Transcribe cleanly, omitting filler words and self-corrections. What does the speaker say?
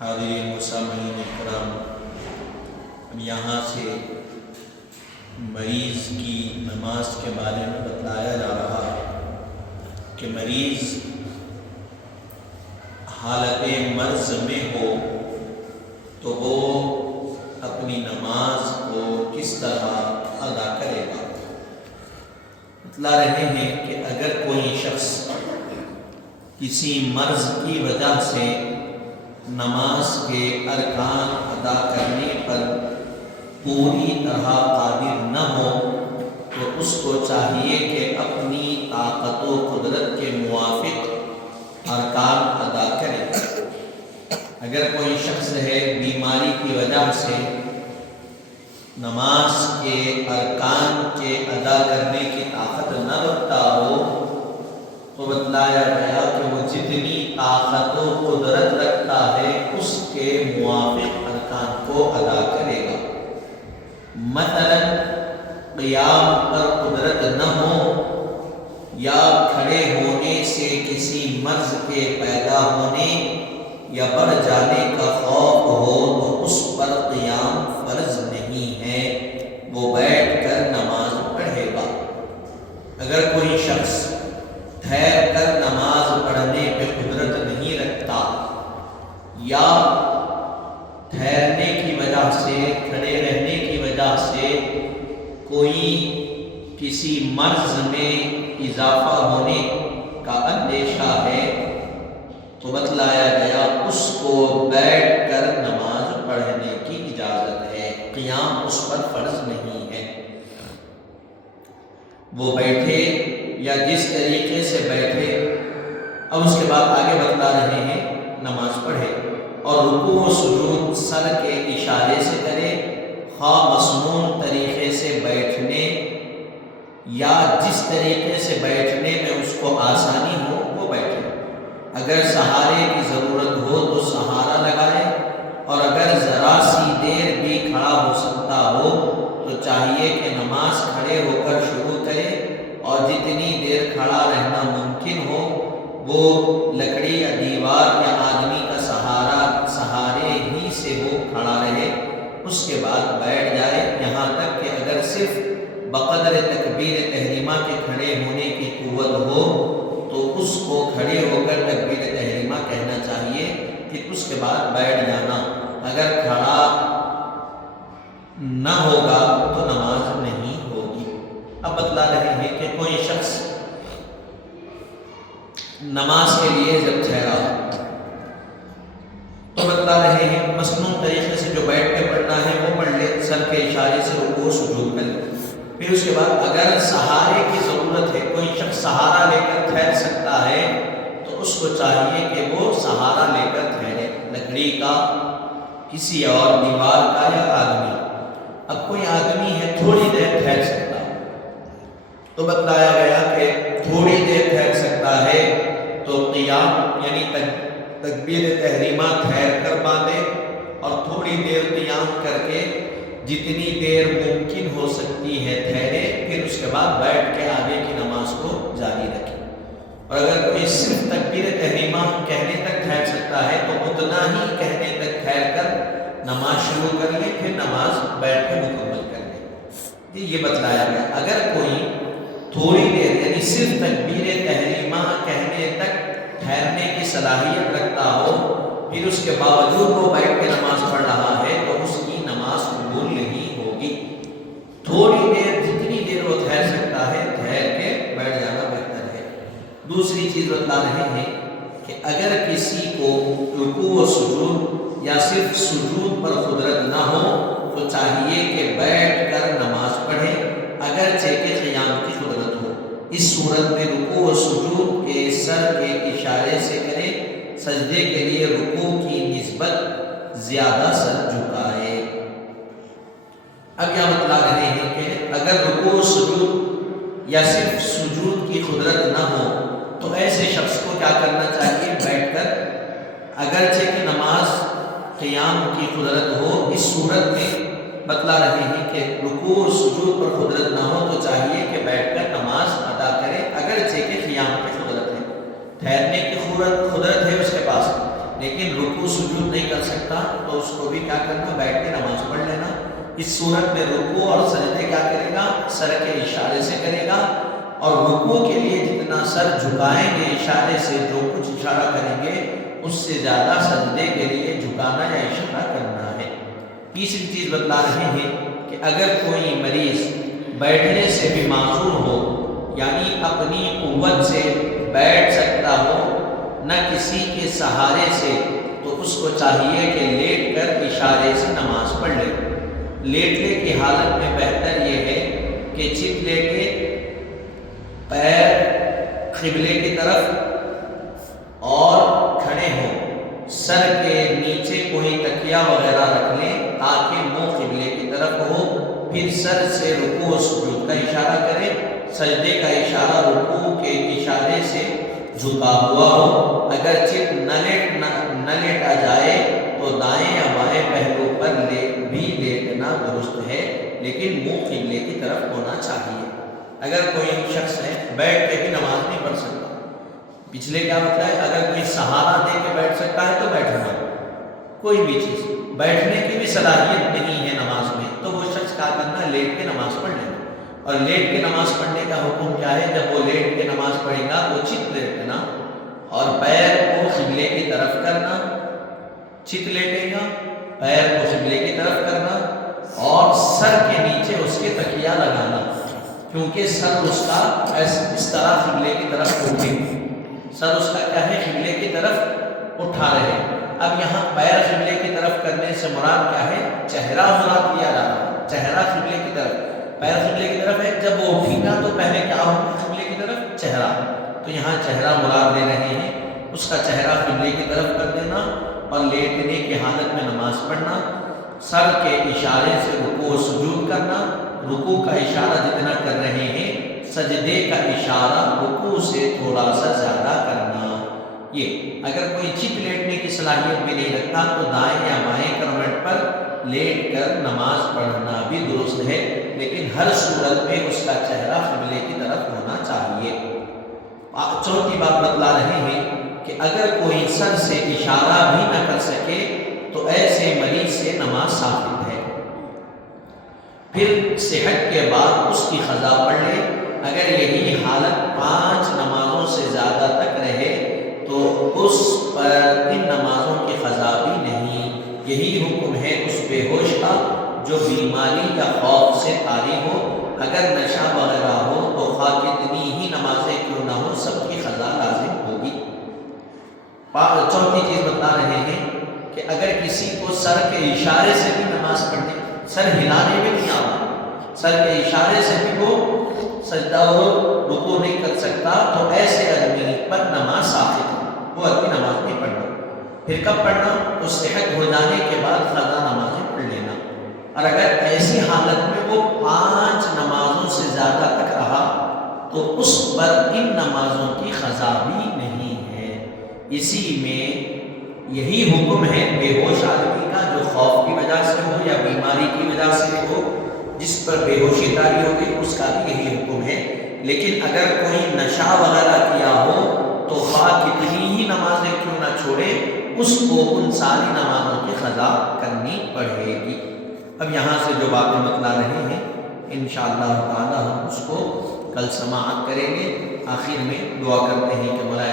حاضرین و سامعین کرام، اب یہاں سے مریض کی نماز کے بارے میں بتلایا جا رہا ہے کہ مریض حالت مرض میں ہو تو وہ اپنی نماز کو کس طرح ادا کرے گا۔ بتلا رہے ہیں کہ اگر کوئی شخص کسی مرض کی وجہ سے نماز کے ارکان ادا کرنے پر پوری طرح قادر نہ ہو تو اس کو چاہیے کہ اپنی طاقت و قدرت کے موافق ارکان ادا کرے۔ اگر کوئی شخص ہے بیماری کی وجہ سے نماز کے ارکان کے ادا کرنے کی طاقت نہ رکھتا ہو تو بتلایا گیا کہ وہ جتنی طاقت و قدرت رکھتا ہے اس کے موافق ارکان کو ادا کرے گا۔ مثلا قیام پر قدرت نہ ہو یا کھڑے ہونے سے کسی مرض کے پیدا ہونے یا بڑھ جانے کا خوف ہو تو اس پر قیام فرض نہیں ہے، وہ بیٹھ کر نماز پڑھے گا۔ اگر کوئی شخص ٹھہر کر نماز پڑھنے پہ قدرت نہیں رکھتا یا ٹھہرنے کی وجہ سے، کھڑے رہنے کی وجہ سے کوئی کسی مرض میں اضافہ ہونے کا اندیشہ ہے تو بتلایا گیا اس کو بیٹھ کر نماز پڑھنے کی اجازت ہے، قیام اس پر فرض نہیں ہے۔ وہ بیٹھے یا جس طریقے سے بیٹھے، اب اس کے بعد آگے بتلا رہے ہیں نماز پڑھے اور رکوع و سجود سر کے اشارے سے کرے، خواہ مسنون طریقے سے بیٹھنے یا جس طریقے سے بیٹھنے میں اس کو آسانی ہو وہ بیٹھے۔ اگر سہارے کی ضرورت ہو تو سہارا لگائے، اور اگر ذرا سی دیر بھی کھڑا ہو سکتا ہو تو چاہیے کہ نماز کھڑے ہو کر شروع کرے، اور جتنی دیر کھڑا رہنا ممکن ہو وہ لکڑی یا دیوار یا آدمی کا سہارے ہی سے وہ کھڑا رہے، اس کے بعد بیٹھ جائے، یہاں تک کہ اگر صرف بقدر تکبیر تحریمہ کے کھڑے ہونے کی قوت ہو تو اس کو کھڑے ہو کر تکبیر تحریمہ کہنا چاہیے، کہ اس کے بعد بیٹھ جانا۔ اگر کھڑا نہ ہوگا تو نماز نہیں ہوگی۔ اب بتلا رہے ہیں کہ کوئی شخص نماز کے لیے جب ٹھہرا تو بتلا رہے ہیں مسنون طریقے سے جو بیٹھ کے پڑھنا ہے وہ پڑھ لے، سر کے اشارے سے رکوع سجود کر لے۔ پھر اس کے بعد اگر سہارے کی ضرورت ہے، کوئی شخص سہارا لے کر ٹھہر سکتا ہے تو اس کو چاہیے کہ وہ سہارا لے کر ٹھہرے، لکڑی کا، کسی اور دیوار کا یا آدمی۔ اب کوئی آدمی ہے تھوڑی دیر ٹھہر سکتا ہے تو بتلایا گیا کہ تھوڑی دیر ٹھہر سکتا ہے تو قیام یعنی تکبیر تحریمہ ٹھہر کر باندھے اور تھوڑی دیر قیام کر کے جتنی دیر ممکن ہو سکتی ہے ٹھہرے، پھر اس کے بعد بیٹھ کے آگے کی نماز کو جاری رکھے۔ اور اگر کوئی صرف تکبیر تحریمہ کہنے تک ٹھہر سکتا ہے تو اتنا ہی کہنے تک ٹھہر کر نماز شروع کر لے، پھر نماز بیٹھ کے مکمل کر لے۔ یہ بتلایا گیا اگر کوئی تھوڑی دیر یعنی صرف تکبیر تحریمہ کہنے تک ٹھہرنے کی صلاحیت رکھتا ہو، پھر اس کے باوجود وہ بیٹھ کے نماز پڑھ رہا ہے تو اس کی نماز قبول نہیں ہوگی۔ تھوڑی دیر جتنی دیر وہ ٹھہر سکتا ہے ٹھہر کے بیٹھ جانا بہتر ہے۔ دوسری چیز بتلا رہے ہیں کہ اگر کسی کو رکوع و سجود یا صرف سجود پر قدرت نہ ہو تو چاہیے کہ بیٹھ کر نماز پڑھے اگرچہ کہ قیام کی قدرت ہو۔ اس صورت میں رکوع و سجود کے سر کے اشارے سے کرے، سجدے کے لیے رکوع کی نسبت زیادہ سر جھکائے۔ اب یہ بتلا رہے ہیں کہ اگر رکوع و سجود یا صرف سجود کی قدرت نہ ہو تو ایسے شخص کو کیا کرنا چاہیے؟ بیٹھ کر، اگرچہ کہ نماز قیام کی قدرت ہو، اس صورت میں بتلا رہے ہیں کہ رکوع و سجود پر قدرت نہ ہو تو چاہیے کہ بیٹھ کر نماز ادا کرے، اگرچہ کہ قیام کی قدرت ہے، ٹھہرنے کی قدرت ہے اس کے پاس، لیکن رکوع سجود نہیں کر سکتا تو اس کو بھی کیا کرنا، بیٹھ کے نماز پڑھ لینا۔ اس صورت میں رکوع اور سجدے کیا کرے گا، سر کے اشارے سے کرے گا، اور رکوع کے لیے جتنا سر جھکائیں گے اشارے سے، جو کچھ اشارہ کریں گے اس سے زیادہ سجدے کے لیے جھکانا یا اشارہ کرنا ہے۔ تیسری چیز بتلا رہے ہیں کہ اگر کوئی مریض بیٹھنے سے بھی معذور ہو، یعنی اپنی قوت سے بیٹھ سکتا ہو نہ کسی کے سہارے سے، تو اس کو چاہیے کہ لیٹ کر اشارے سے نماز پڑھ لے۔ لیٹنے کی حالت میں بہتر یہ ہے کہ چت لے کے پیر قبلے کی طرف اور کھڑے ہوں، سر کے نیچے کوئی تکیہ وغیرہ رکھ لیں تاکہ منہ قبلے کی طرف ہو، پھر سر سے رکوع و سجود کا اشارہ کرے، سجدے کا اشارہ رکوع کے اشارے سے جھکا ہوا ہو۔ اگر چت نہ لیٹا جائے تو دائیں یا بائیں پہلو پر بھی لیٹنا درست ہے، لیکن منہ قبلے کی طرف ہونا چاہیے۔ اگر کوئی شخص ہے بیٹھ کے بھی نماز نہیں پڑھ سکتا، پچھلے کیا بتایا، اگر کوئی سہارا دے کے بیٹھ سکتا ہے تو بیٹھنا، کوئی بھی چیز بیٹھنے کی بھی صلاحیت نہیں ہے نماز میں، تو وہ شخص کیا کرنا، لیٹ کے نماز پڑھ لینا۔ اور لیٹ کے نماز پڑھنے کا حکم کیا ہے، جب وہ لیٹ کے نماز پڑھے گا تو چت لیٹنا اور پیر کو قبلے کی طرف کرنا، چت لیٹے گا، پیر کو قبلے کی طرف کرنا اور سر کے نیچے اس کے تکیہ لگانا، کیونکہ سر اس کا اس طرح قبلے کی طرف اٹھے، سر اس کا کیا ہے، قبلے کی طرف اٹھا رہے۔ اب یہاں پیر قبلے کی طرف کرنے سے مراد کیا ہے، چہرہ مراد کیا جا رہا ہے، چہرہ قبلے کی طرف، پیر قبلے کی طرف ہے، جب وہ اٹھے گا تو پہلے کیا ہوگا، قبلے کی طرف چہرہ، تو یہاں چہرہ مراد لے رہے ہیں، اس کا چہرہ قبلے کی طرف کر دینا اور لیٹنے کی حالت میں نماز پڑھنا، سر کے اشارے سے رکوع و سجود کرنا، رکوع کا اشارہ جتنا کر رہے ہیں سجدے کا اشارہ رکوع سے تھوڑا سا زیادہ کرنا۔ یہ اگر کوئی چت لیٹنے کی صلاحیت بھی نہیں رکھتا تو دائیں یا بائیں کروٹ پر لیٹ کر نماز پڑھنا بھی درست ہے، لیکن ہر صورت میں اس کا چہرہ قبلے کی طرف ہونا چاہیے۔ چوتھی بات بتلا رہے ہیں کہ اگر کوئی سر سے اشارہ بھی نہ کر سکے تو ایسے مریض سے نماز ثابت ہے، پھر صحت کے بعد اس کی قضا پڑھ لے۔ اگر یہی حالت 5 نمازوں سے زیادہ تک رہے تو اس پر ان نمازوں کی قضا بھی نہیں۔ یہی حکم ہے اس بے ہوش کا جو بیماری یا خوف سے طاری ہو، اگر نشہ وغیرہ ہو تو خواہ کتنی ہی نمازیں کیوں نہ ہو سب کی قضا لازم ہوگی۔ چوتھی چیز بتا رہے ہیں کہ اگر کسی کو سر کے اشارے سے بھی نماز پڑھنے، سر ہلانے میں نہیں آتا، سر کے اشارے سے بھی وہ سجدہ و رکوع نہیں کر سکتا، تو ایسے آدمی پر نماز ثابت ہے، وہ اپنی نماز نہیں پڑھنا۔ پھر کب پڑھنا، تو صحت ہو جانے کے بعد قضا نمازیں پڑھ لینا۔ اور اگر ایسی حالت میں وہ 5 نمازوں سے زیادہ تک رہا تو اس پر ان نمازوں کی قضا بھی نہیں ہے۔ اسی میں یہی حکم ہے بے ہوش آدمی کا جو خوف کی وجہ سے ہو یا بیماری کی وجہ سے ہو، جس پر بے ہوشی طاری ہوگی اس کا بھی یہی حکم ہے۔ لیکن اگر کوئی نشہ وغیرہ کیا ہو تو خواہ کتنی ہی نمازیں کیوں نہ چھوڑے، اس کو ان ساری نمازوں کی قضا کرنی پڑے گی۔ اب یہاں سے جو باتیں بتلا رہے ہیں انشاءاللہ تعالی ہم اس کو کل سماعت کریں گے۔ آخر میں دعا کرتے ہیں کہ مولا